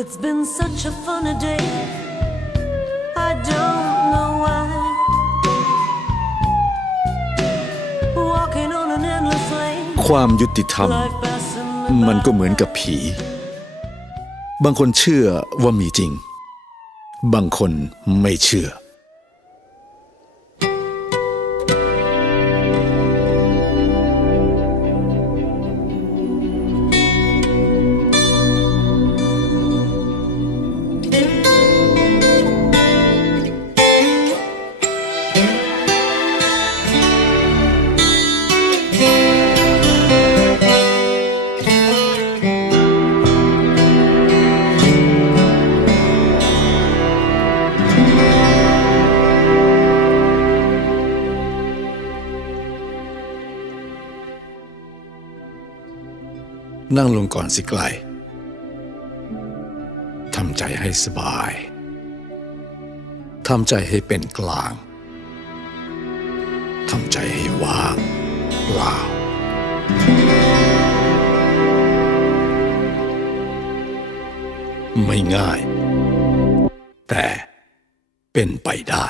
It's been such a funny day. I don't know why. Walking on an endless lane. ความยุติธรรม Life passing มันก็เหมือนกับผี บางคนเชื่อว่ามีจริง บางคนไม่เชื่อ นั่งลงก่อนสิไกลทำใจให้สบาย ทำใจให้เป็นกลาง ทำใจให้ว่างเปล่า ไม่ง่าย แต่เป็นไปได้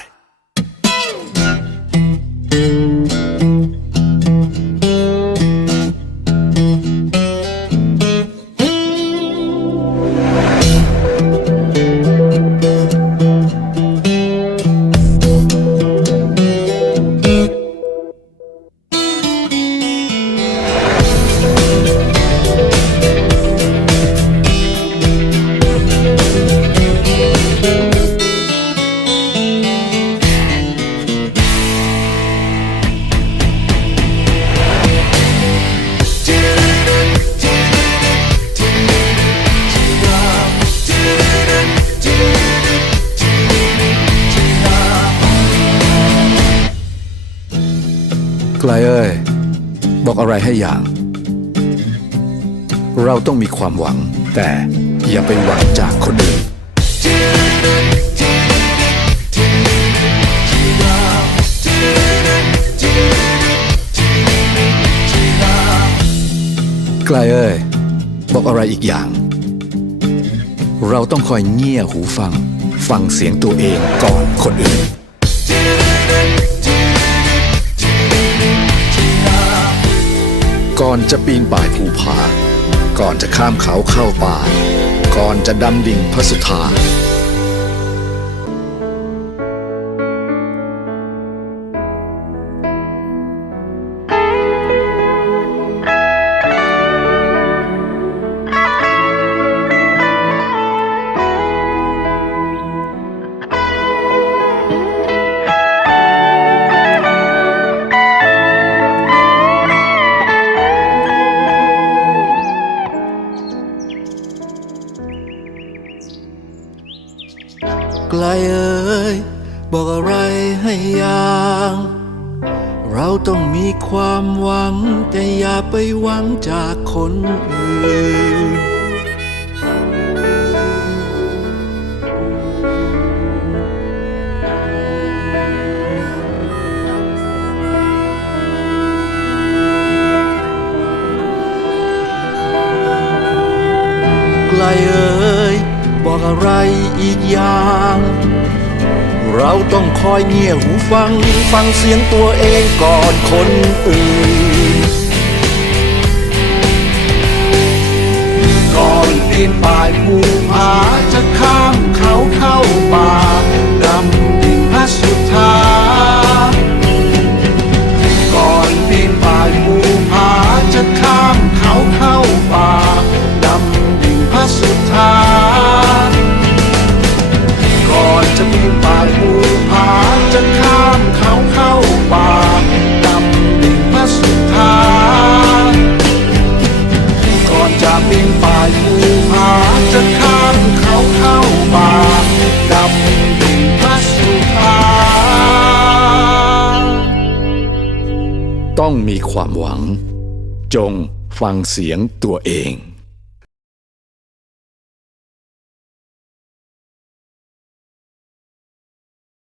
ไกลเอ้ย บอกอะไรให้อย่าง เราต้องมีความหวัง แต่อย่าไปหวังจากคนอื่นไกลเอ้ย บอกอะไรอีกอย่าง เราต้องคอยเงี่ยหูฟัง ฟังเสียงตัวเองก่อนคนอื่น อนจะปีนป่ายภูผา ก่อนจะข้ามเขาเข้าป่า ก่อนจะดำดิ่งพระสุธา ไกลเอ่ยบอกอะไรให้ยังเราต้องมีความหวัง แต่อย่าไปหวังจากคนอื่น ไกลเอ่ย บอกอะไรอีกอย่าง เราต้องคอยเงี่ยหูฟังฟังเสียงตัวเองก่อนคนอื่น ก่อนปีนป่ายภู ต้องมีความหวัง จงฟังเสียงตัวเอง